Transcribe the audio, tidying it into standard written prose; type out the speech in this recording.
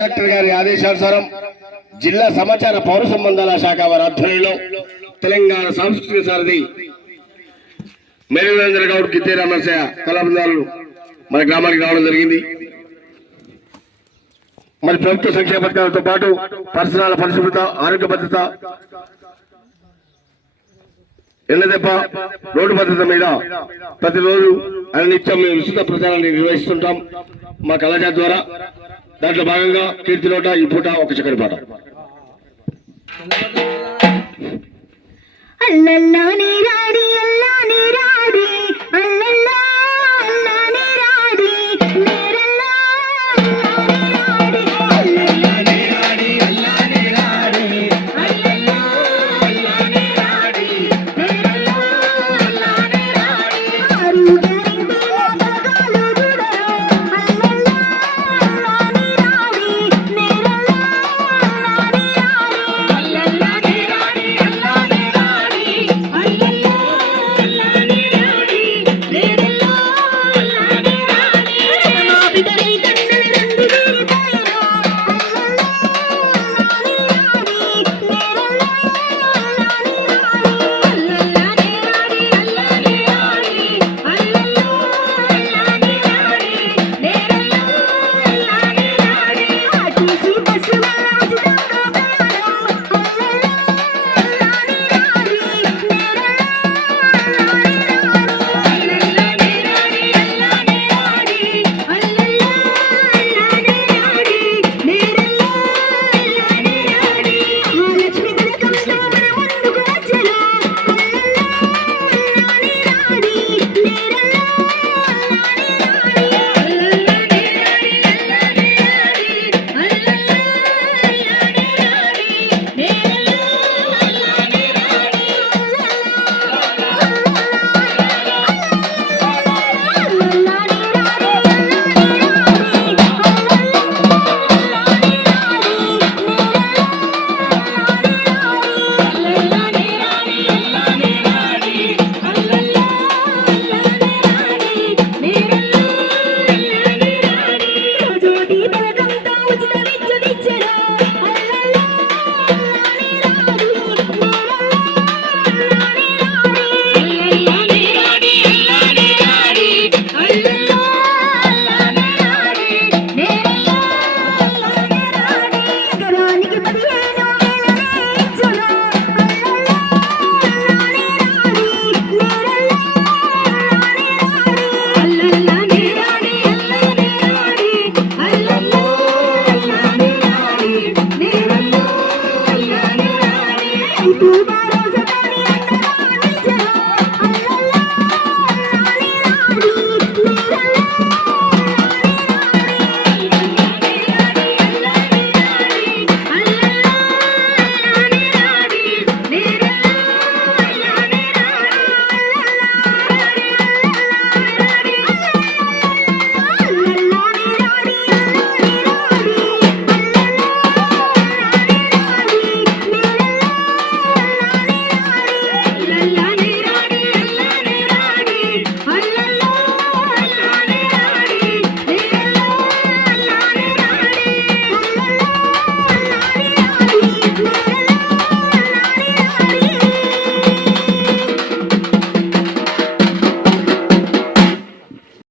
Collector గారి ఆదేశానుసారం జిల్లా సమాచార పౌర సంబంధాల శాఖ వారి ఆధ్వర్యంలో తెలంగాణ సాంస్కృతిక సారథి మేరీవేంద్ర గౌడ్ గిద్దే రామర్సయ్య కళాబృందాలు మన గ్రామానికి రావడం జరిగింది. మరి ప్రభుత్వ సంక్షేమ పథకాలతో పాటు పరిసరాల పరిశుభ్రత, ఆరోగ్య భద్రత, ఎండదెబ్బ, రోడ్డు భద్రత మీద ప్రతిరోజు నిత్యం మేము విస్తృత ప్రచారాన్ని నిర్వహిస్తుంటాం మా కళాజాతి ద్వారా. దాంట్లో భాగంగా కీర్తి నోట ఈ పూట ఒక చక్కని పాట. అల్లల్లోని రాణి